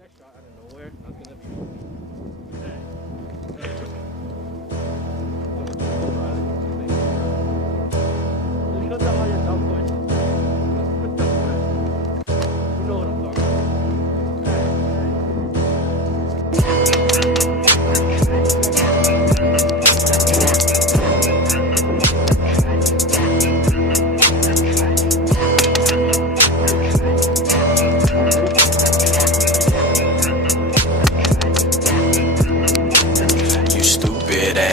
got shot out of nowhere. I was You know what I'm talking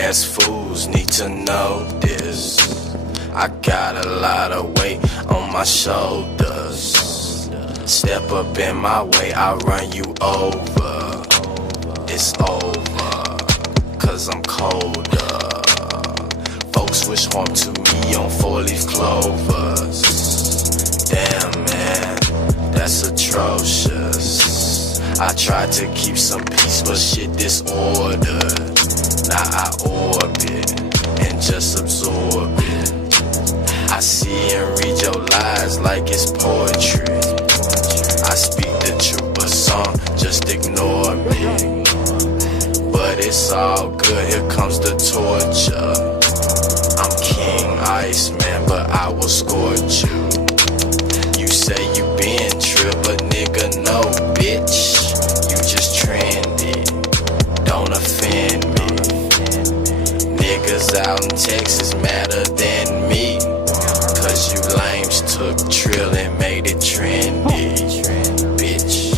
ass fools need to know this. I got a lot of weight on my shoulders. Step up in my way, I'll run you over. It's over, cause I'm colder. Folks wish harm to me on 4-leaf clovers. Damn man, that's atrocious. I tried to keep some peace, but shit disordered. Now I orbit and just absorb it. I see and read your lies like it's poetry. I speak the truth, but some just ignore me. But it's all good, here comes the torture. I'm King Iceman, but I will scorch you. You say you been trip, but nigga no, bitch. You just trendy, don't offend me. Niggas out in Texas madder than me. Cause you lames took trill and made it trendy, bitch.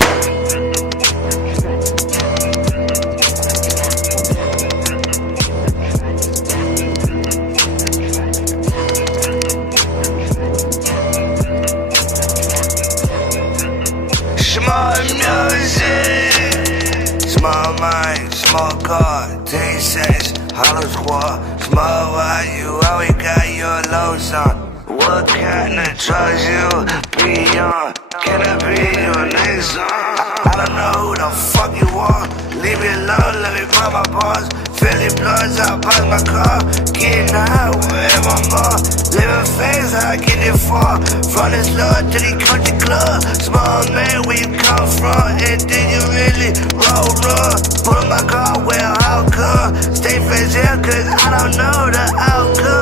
Small music, small mind, small car, 10 cents. Hollow squad, small while you always got your lows on. What kind of drugs you be on? Can I be your next song? I don't know who the fuck you are. Leave me alone, let me buy my bars. Philly bloods, I park my car. Getting high with my mom. Living fast, I get it far. From this lord to the country club. Small man, where you come from? And then you really roll run. Pull my car, well, how come? Stay fresh here, cause I don't know the outcome.